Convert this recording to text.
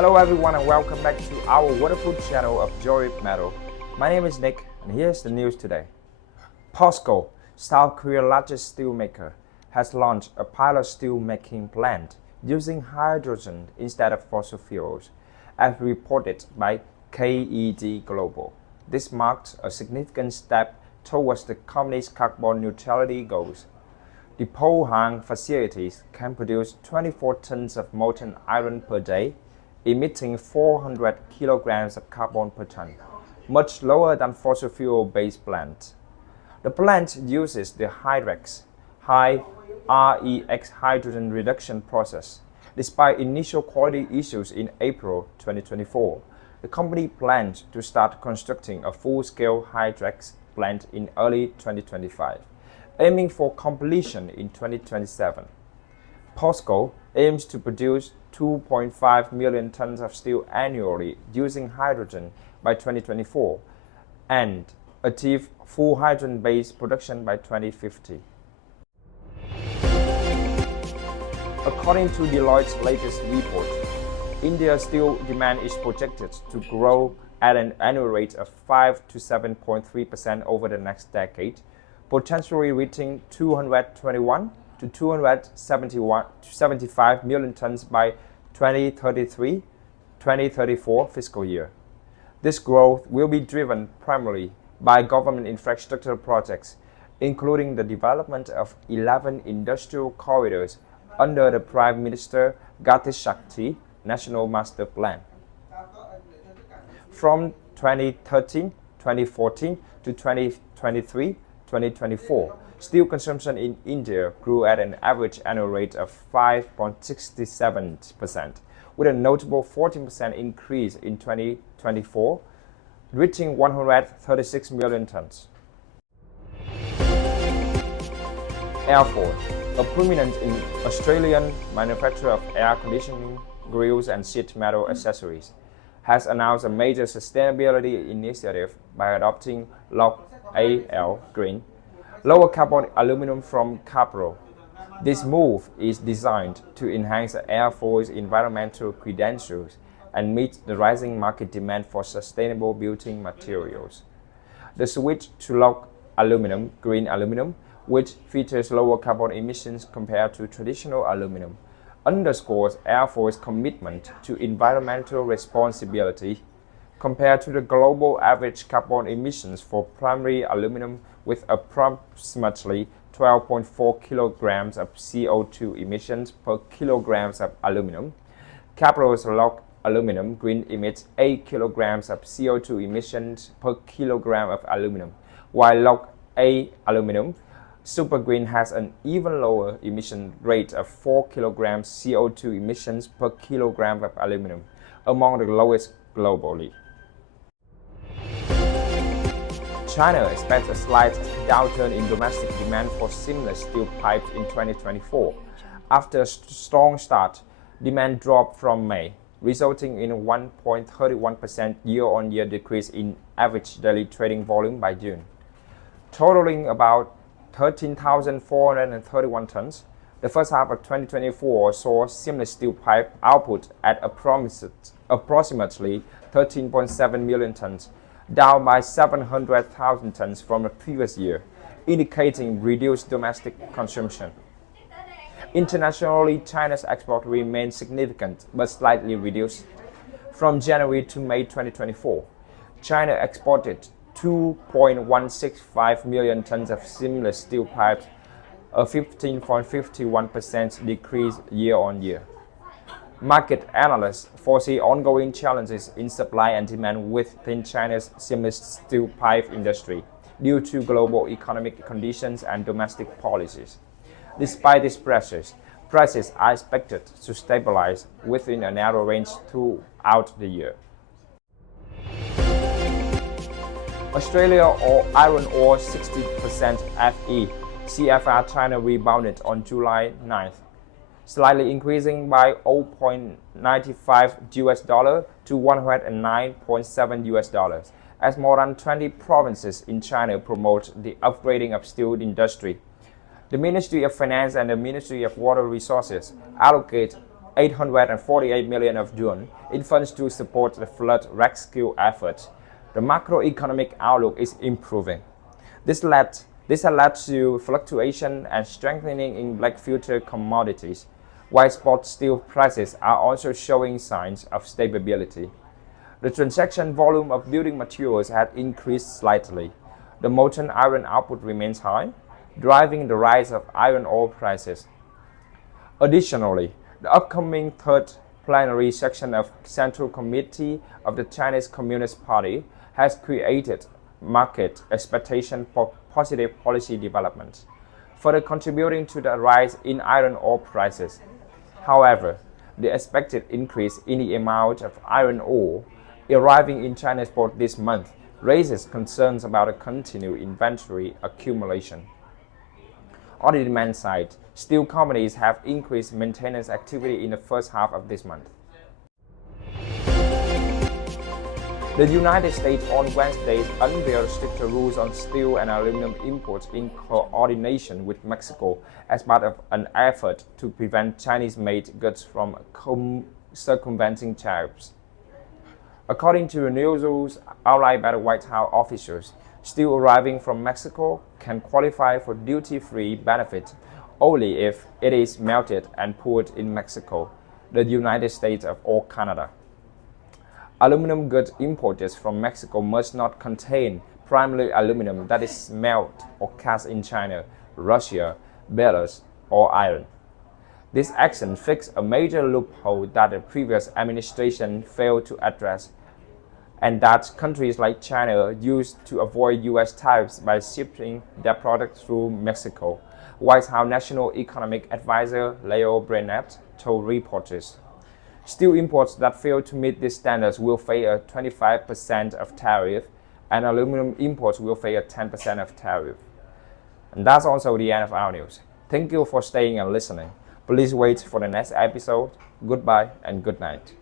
Hello everyone and welcome back to our wonderful channel of Joy Metal. My name is Nick and here's the news today. POSCO, South Korea's largest steelmaker, has launched a pilot steelmaking plant using hydrogen instead of fossil fuels, as reported by KED Global. This marks a significant step towards the company's carbon neutrality goals. The Pohang facilities can produce 24 tons of molten iron per day, emitting 400 kilograms of carbon per ton, much lower than fossil fuel-based plants. The plant uses the HYREX, high REX hydrogen reduction process. Despite initial quality issues in April 2024, the company plans to start constructing a full-scale HYREX plant in early 2025, aiming for completion in 2027. POSCO aims to produce 2.5 million tons of steel annually using hydrogen by 2024 and achieve full hydrogen-based production by 2050. According to Deloitte's latest report, India's steel demand is projected to grow at an annual rate of 5 to 7.3% over the next decade, potentially reaching 221 to 275 million tons by 2033-2034 fiscal year. This growth will be driven primarily by government infrastructure projects, including the development of 11 industrial corridors under the Prime Minister Gati Shakti National Master Plan. From 2013-2014 to 2023-2024, steel consumption in India grew at an average annual rate of 5.67%, with a notable 14% increase in 2024, reaching 136 million tons. Airfoil, a prominent Australian manufacturer of air conditioning, grills and sheet metal accessories, has announced a major sustainability initiative by adopting LOG-AL green, lower carbon aluminum from Capro. This move is designed to enhance Airfoil's environmental credentials and meet the rising market demand for sustainable building materials. The switch to LOG-Aluminum green aluminum, which features lower carbon emissions compared to traditional aluminum, underscores Airfoil's commitment to environmental responsibility. Compared to the global average carbon emissions for primary aluminum with approximately 12.4 kilograms of CO2 emissions per kilograms of aluminum, Capro's LOG-Aluminum green emits 8 kilograms of CO2 emissions per kilogram of aluminum, while LOG-Aluminum Super Green has an even lower emission rate of 4 kilograms CO2 emissions per kilogram of aluminum, among the lowest globally. China expects a slight downturn in domestic demand for seamless steel pipes in 2024. After a strong start, demand dropped from May, resulting in a 1.31% year-on-year decrease in average daily trading volume by June. Totaling about 13,431 tons, the first half of 2024 saw seamless steel pipe output at approximately 13.7 million tons, down by 700,000 tons from the previous year, indicating reduced domestic consumption. Internationally, China's export remained significant but slightly reduced. From January to May 2024, China exported 2.165 million tons of seamless steel pipes, a 15.51% decrease year-on-year. Market analysts foresee ongoing challenges in supply and demand within China's seamless steel pipe industry due to global economic conditions and domestic policies. Despite these pressures, prices are expected to stabilize within a narrow range throughout the year. Australia iron ore 60% Fe CFR China rebounded on July 9th, slightly increasing by $0.95 to $109.7 as more than 20 provinces in China promote the upgrading of steel industry. The Ministry of Finance and the Ministry of Water Resources allocate $848 million of yuan in funds to support the flood rescue effort. The macroeconomic outlook is improving. This has led to fluctuation and strengthening in black future commodities, while spot steel prices are also showing signs of stability. The transaction volume of building materials has increased slightly. The molten iron output remains high, driving the rise of iron ore prices. Additionally, the upcoming third plenary session of Central Committee of the Chinese Communist Party has created market expectation for positive policy development, further contributing to the rise in iron ore prices. However, the expected increase in the amount of iron ore arriving in China's port this month raises concerns about a continued inventory accumulation. On the demand side, steel companies have increased maintenance activity in the first half of this month. The United States on Wednesday unveiled stricter rules on steel and aluminum imports in coordination with Mexico as part of an effort to prevent Chinese-made goods from circumventing tariffs. According to the new rules outlined by the White House officials, steel arriving from Mexico can qualify for duty-free benefit only if it is melted and poured in Mexico, the United States or Canada. Aluminum goods imported from Mexico must not contain primarily aluminum that is melted or cast in China, Russia, Belarus, or Iran. This action fixed a major loophole that the previous administration failed to address, and that countries like China used to avoid U.S. tariffs by shipping their products through Mexico, White House National Economic Advisor Leo Brennett told reporters. Steel imports that fail to meet these standards will pay a 25% of tariff, and aluminum imports will pay a 10% of tariff. And that's also the end of our news. Thank you for staying and listening. Please wait for the next episode. Goodbye and good night.